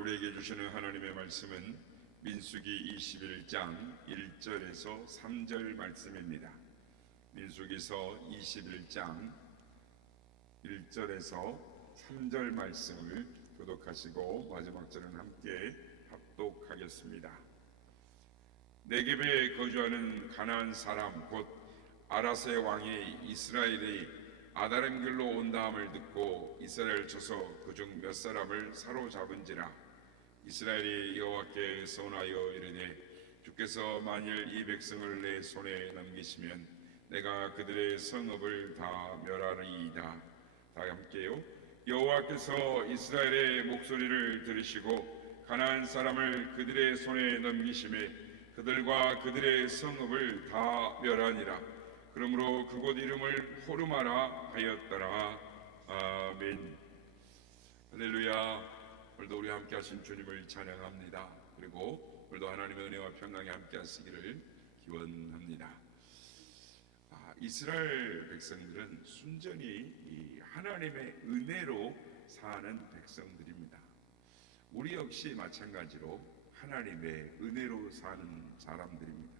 우리에게 주시는 하나님의 말씀은 민수기 21장 1절에서 3절 말씀입니다. 민수기서 21장 1절에서 3절 말씀을 교독하시고 마지막 절은 함께 합독하겠습니다. 네겝에 거주하는 가나안 사람 곧 아라세 왕이 이스라엘의 아다람길로 온다함을 듣고 이스라엘 쳐서 그중 몇 사람을 사로잡은지라. 이스라엘이 여호와께 서원하여 이르되 주께서 만일 이 백성을 내 손에 넘기시면 내가 그들의 성읍을 다 멸하리이다. 다 함께요. 여호와께서 이스라엘의 목소리를 들으시고 가나안 사람을 그들의 손에 넘기심에 그들과 그들의 성읍을 다 멸하니라. 그러므로 그곳 이름을 호르마라 하였더라. 아멘. 할렐루야. 오늘도 우리 함께 하신 주님을 찬양합니다. 그리고 오늘도 하나님의 은혜와 평강이 함께 하시기를 기원합니다. 이스라엘 백성들은 순전히 이 하나님의 은혜로 사는 백성들입니다. 우리 역시 마찬가지로 하나님의 은혜로 사는 사람들입니다.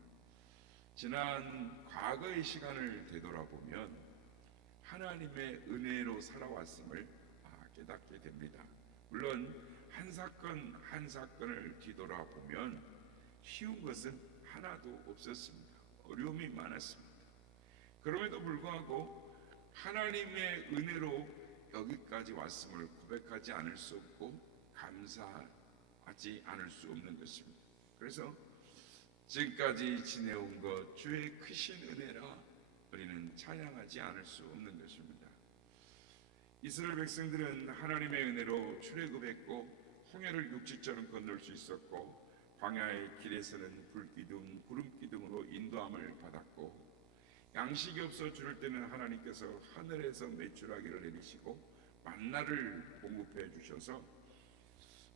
지난 과거의 시간을 되돌아보면 하나님의 은혜로 살아왔음을 깨닫게 됩니다. 물론 한 사건 한 사건을 뒤돌아보면 쉬운 것은 하나도 없었습니다. 어려움이 많았습니다. 그럼에도 불구하고 하나님의 은혜로 여기까지 왔음을 고백하지 않을 수 없고 감사하지 않을 수 없는 것입니다. 그래서 지금까지 지내온 것 주의 크신 은혜라 우리는 찬양하지 않을 수 없는 것입니다. 이스라엘 백성들은 하나님의 은혜로 출애굽했고 홍해를 육지처럼 건널 수 있었고 광야의 길에서는 불기둥 구름기둥으로 인도함을 받았고 양식이 없어 줄을 때는 하나님께서 하늘에서 메추라기를 내리시고 만나를 공급해 주셔서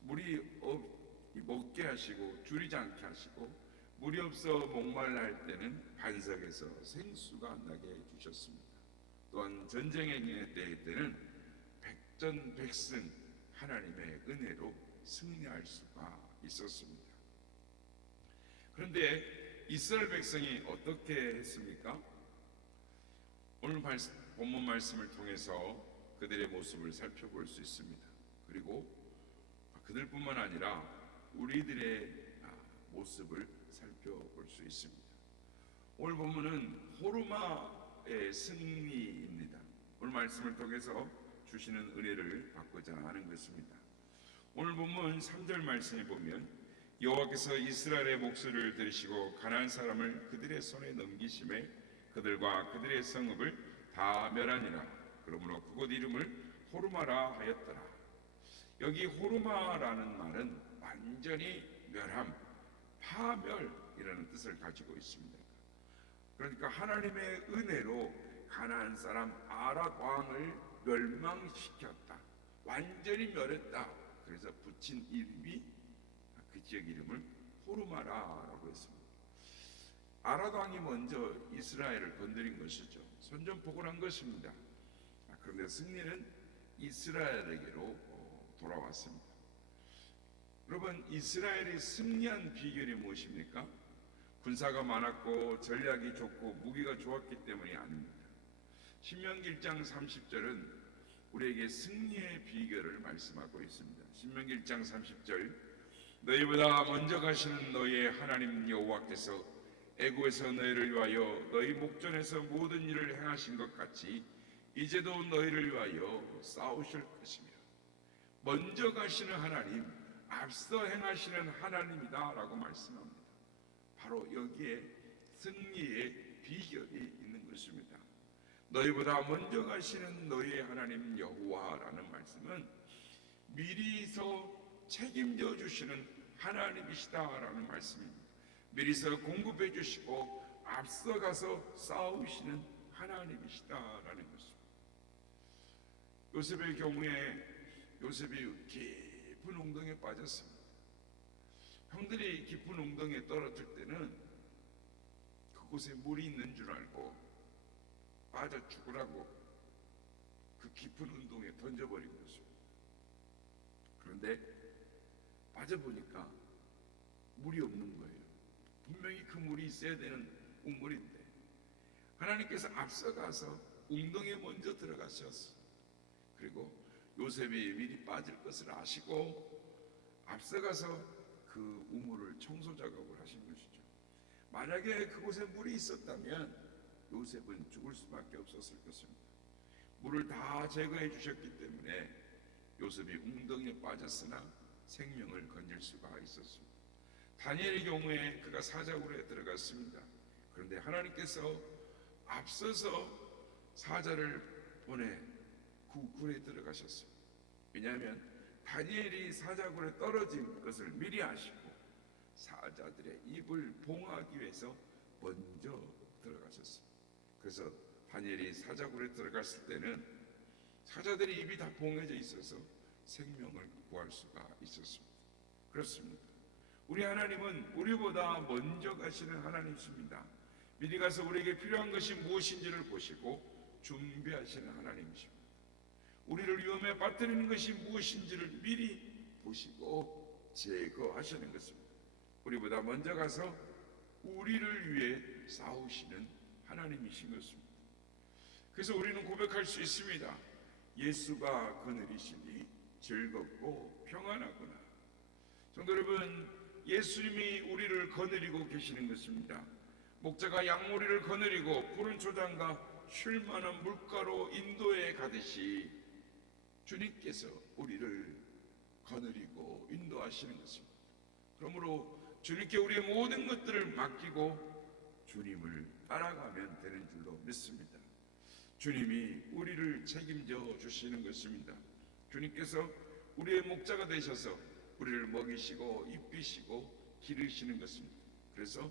물이 먹게 하시고 줄이지 않게 하시고 물이 없어 목말라 할 때는 반석에서 생수가 나게 해주셨습니다. 또한 전쟁의 때에는 백전백승 하나님의 은혜로 승리할 수가 있었습니다. 그런데 이스라엘 백성이 어떻게 했습니까? 오늘 본문 말씀을 통해서 그들의 모습을 살펴볼 수 있습니다. 그리고 그들뿐만 아니라 우리들의 모습을 살펴볼 수 있습니다. 오늘 본문은 호르마의 승리입니다. 오늘 말씀을 통해서 주시는 은혜를 받고자 하는 것입니다. 오늘 본문 3절 말씀에 보면 여호와께서 이스라엘의 목소리를 들으시고 가나안 사람을 그들의 손에 넘기심에 그들과 그들의 성읍을 다 멸하니라. 그러므로 그곳 이름을 호르마라 하였더라. 여기 호르마라는 말은 완전히 멸함, 파멸이라는 뜻을 가지고 있습니다. 그러니까 하나님의 은혜로 가나안 사람 아랏 왕을 멸망시켰다, 완전히 멸했다. 그래서 붙인 이름이 그 지역 이름을 호르마라라고 했습니다. 아랏 왕이 먼저 이스라엘을 건드린 것이죠. 선전포고를 한 것입니다. 그런데 승리는 이스라엘에게로 돌아왔습니다. 여러분, 이스라엘이 승리한 비결이 무엇입니까? 군사가 많았고 전략이 좋고 무기가 좋았기 때문이 아닙니다. 신명기 1장 30절은 우리에게 승리의 비결을 말씀하고 있습니다. 신명기 1장 30절 너희보다 먼저 가시는 너희의 하나님 여호와께서 애굽에서 너희를 위하여 너희 목전에서 모든 일을 행하신 것 같이 이제도 너희를 위하여 싸우실 것이며 먼저 가시는 하나님, 앞서 행하시는 하나님이다 라고 말씀합니다. 바로 여기에 승리의 비결이 있는 것입니다. 너희보다 먼저 가시는 너희의 하나님 여호와라는 말씀은 미리서 책임져 주시는 하나님이시다라는 말씀입니다. 미리서 공급해 주시고 앞서가서 싸우시는 하나님이시다라는 것입니다. 요셉의 경우에 요셉이 깊은 웅덩이에 빠졌습니다. 형들이 깊은 웅덩이에 떨어질 때는 그곳에 물이 있는 줄 알고 빠져 죽으라고 그 깊은 웅덩이에 던져버린 것입니다. 그런데 빠져보니까 물이 없는 거예요. 분명히 그 물이 있어야 되는 우물인데 하나님께서 앞서가서 웅덩이에 먼저 들어가셨어. 그리고 요셉이 미리 빠질 것을 아시고 앞서가서 그 우물을 청소 작업을 하신 것이죠. 만약에 그곳에 물이 있었다면 요셉은 죽을 수밖에 없었을 것입니다. 물을 다 제거해 주셨기 때문에 요셉이 웅덩이에 빠졌으나 생명을 건질 수가 있었습니다. 다니엘의 경우에 그가 사자굴에 들어갔습니다. 그런데 하나님께서 앞서서 사자를 보내 그 굴에 들어가셨어요. 왜냐하면 다니엘이 사자굴에 떨어진 것을 미리 아시고 사자들의 입을 봉하기 위해서 먼저 들어가셨어요. 그래서 다니엘이 사자굴에 들어갔을 때는 사자들의 입이 다 봉해져 있어서 생명을 구할 수가 있었습니다. 그렇습니다. 우리 하나님은 우리보다 먼저 가시는 하나님이십니다. 미리 가서 우리에게 필요한 것이 무엇인지를 보시고 준비하시는 하나님이십니다. 우리를 위험에 빠뜨리는 것이 무엇인지를 미리 보시고 제거하시는 것입니다. 우리보다 먼저 가서 우리를 위해 싸우시는 하나님이신 것입니다. 그래서 우리는 고백할 수 있습니다. 예수가 그늘이시니 즐겁고 평안하구나. 성도 여러분, 예수님이 우리를 거느리고 계시는 것입니다. 목자가 양모리를 거느리고 푸른 초장과 쉴만한 물가로 인도해 가듯이 주님께서 우리를 거느리고 인도하시는 것입니다. 그러므로 주님께 우리의 모든 것들을 맡기고 주님을 따라가면 되는 줄로 믿습니다. 주님이 우리를 책임져 주시는 것입니다. 주님께서 우리의 목자가 되셔서 우리를 먹이시고 입히시고 기르시는 것입니다. 그래서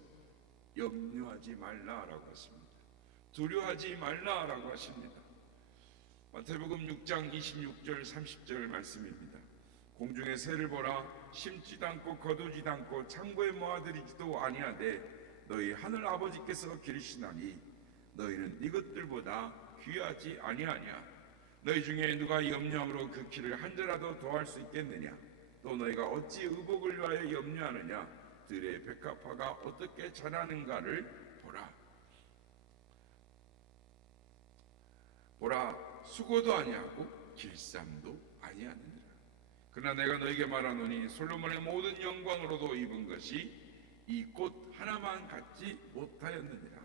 염려하지 말라라고 하십니다. 두려워하지 말라라고 하십니다. 마태복음 6장 26절 30절 말씀입니다. 공중의 새를 보라, 심지도 않고 거두지도 않고 창고에 모아들이지도 아니하되 너희 하늘 아버지께서 기르시나니 너희는 이것들보다 귀하지 아니하냐. 너희 중에 누가 염려함으로 그 길을 한 자라도 더할 수 있겠느냐. 또 너희가 어찌 의복을 위하여 염려하느냐. 들의 백합화가 어떻게 자라는가를 보라. 보라, 수고도 아니하고 길쌈도 아니하느니라. 그러나 내가 너에게 말하노니 솔로몬의 모든 영광으로도 입은 것이 이 꽃 하나만 갖지 못하였느니라.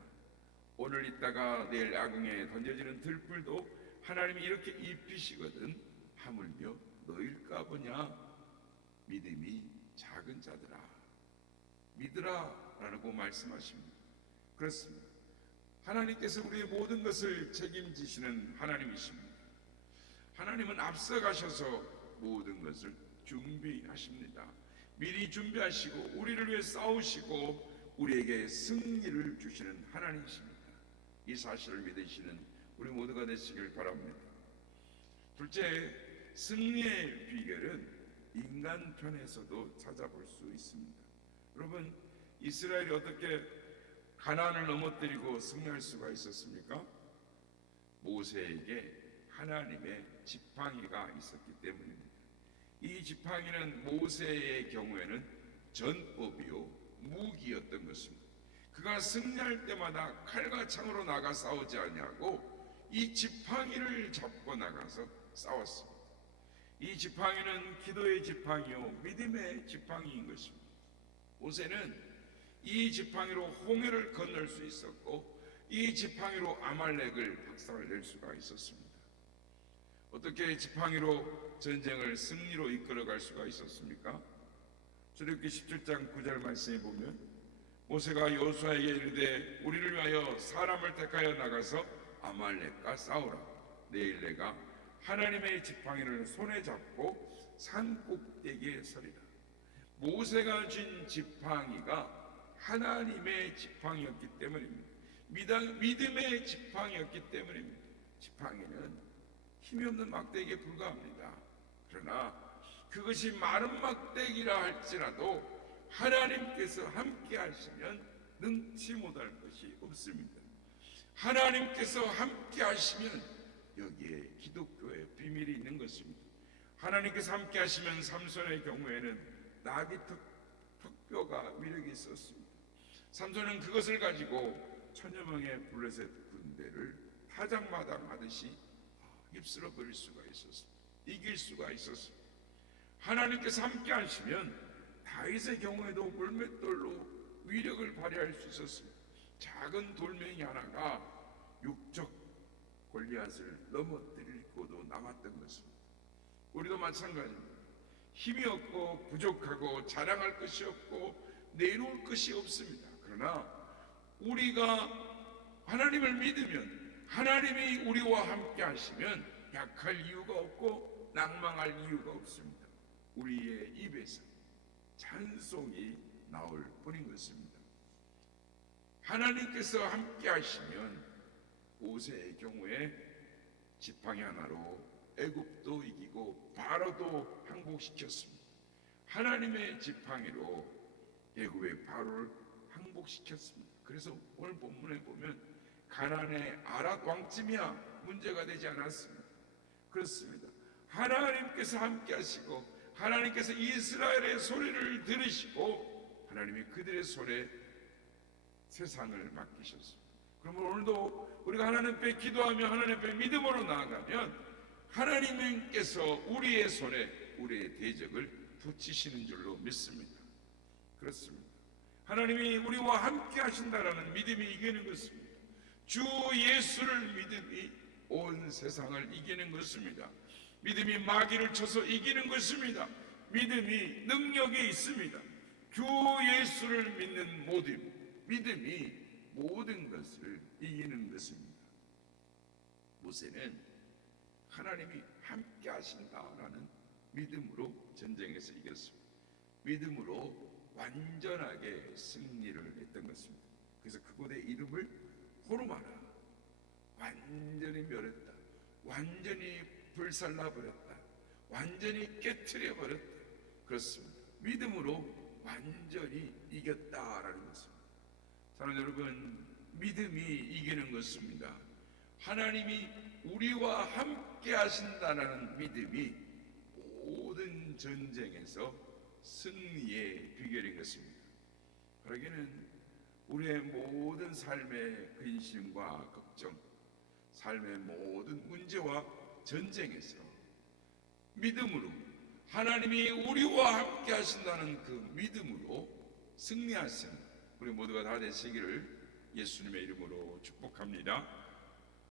오늘 있다가 내일 아궁에 던져지는 들불도 하나님이 이렇게 입히시거든 하물며 너일까 보냐. 믿음이 작은 자들아 믿으라 라고 말씀하십니다. 그렇습니다. 하나님께서 우리의 모든 것을 책임지시는 하나님이십니다. 하나님은 앞서가셔서 모든 것을 준비하십니다. 미리 준비하시고 우리를 위해 싸우시고 우리에게 승리를 주시는 하나님이십니다. 이 사실을 믿으시는 우리 모두가 되시길 바랍니다. 둘째, 승리의 비결은 인간 편에서도 찾아볼 수 있습니다. 여러분, 이스라엘이 어떻게 가나안을 넘어뜨리고 승리할 수가 있었습니까? 모세에게 하나님의 지팡이가 있었기 때문입니다. 이 지팡이는 모세의 경우에는 전법이요 무기였던 것입니다. 그가 승리할 때마다 칼과 창으로 나가 싸우지 아니하고 이 지팡이를 잡고 나가서 싸웠습니다. 이 지팡이는 기도의 지팡이요 믿음의 지팡이인 것입니다. 모세는 이 지팡이로 홍해를 건널 수 있었고 이 지팡이로 아말렉을 박살낼 수가 있었습니다. 어떻게 지팡이로 전쟁을 승리로 이끌어갈 수가 있었습니까? 출애굽기 17장 9절 말씀에 보면 모세가 여호수아에게 이르되 우리를 위하여 사람을 택하여 나가서 아말렉과 싸우라. 내일 내가 하나님의 지팡이를 손에 잡고 산 꼭대기에 서리라. 모세가 쥔 지팡이가 하나님의 지팡이였기 때문입니다. 믿음의 지팡이였기 때문입니다. 지팡이는 힘이 없는 막대기에 불과합니다. 그러나 그것이 마른 막대기라 할지라도 하나님께서 함께 하시면 능치 못할 것이 없습니다. 하나님께서 함께 하시면 여기에 기독교의 비밀이 있는 것입니다. 하나님께서 함께 하시면 삼손의 경우에는 나귀 턱뼈가 위력이 있었습니다. 삼손은 그것을 가지고 천여 명의 블레셋 군대를 타작마당하듯이 휩쓸어 버릴 수가 있었습니다. 이길 수가 있었습니다. 하나님께서 함께 하시면 다윗의 경우에도 물맷돌로 위력을 발휘할 수 있었습니다. 작은 돌멩이 하나가 육적 골리앗을 넘어뜨리고도 남았던 것입니다. 우리도 마찬가지입니다. 힘이 없고 부족하고 자랑할 것이 없고 내놓을 것이 없습니다. 그러나 우리가 하나님을 믿으면, 하나님이 우리와 함께 하시면 약할 이유가 없고 낭망할 이유가 없습니다. 우리의 입에서 찬송이 나올 뿐인 것입니다. 하나님께서 함께 하시면 모세의 경우에 지팡이 하나로 애굽도 이기고 바로도 항복시켰습니다. 하나님의 지팡이로 애굽의 바로를 항복시켰습니다. 그래서 오늘 본문에 보면 가나안의 아랏 왕쯤이야 문제가 되지 않았습니다. 그렇습니다. 하나님께서 함께 하시고 하나님께서 이스라엘의 소리를 들으시고 하나님이 그들의 손에 세상을 맡기셨습니다. 그러면 오늘도 우리가 하나님 앞에 기도하며 하나님 앞에 믿음으로 나아가면 하나님께서 우리의 손에 우리의 대적을 붙이시는 줄로 믿습니다. 그렇습니다. 하나님이 우리와 함께 하신다라는 믿음이 이기는 것입니다. 주 예수를 믿음이 온 세상을 이기는 것입니다. 믿음이 마귀를 쳐서 이기는 것입니다. 믿음이 능력이 있습니다. 주 예수를 믿는 믿음이 모든 것을 이기는 것입니다. 모세는 하나님이 함께 하신다라는 믿음으로 전쟁에서 이겼습니다. 믿음으로 완전하게 승리를 했던 것입니다. 그래서 그곳의 이름을 호르마라, 완전히 멸했다, 완전히 불살라버렸다, 완전히 깨트려버렸다. 그렇습니다. 믿음으로 완전히 이겼다라는 것입니다. 사랑하는 여러분, 믿음이 이기는 것입니다. 하나님이 우리와 함께 하신다는 믿음이 모든 전쟁에서 승리의 비결인 것입니다. 그러기는 우리의 모든 삶의 근심과 걱정, 삶의 모든 문제와 전쟁에서 믿음으로 하나님이 우리와 함께 하신다는 그 믿음으로 승리하시는 우리 모두가 다 되시기를 예수님의 이름으로 축복합니다.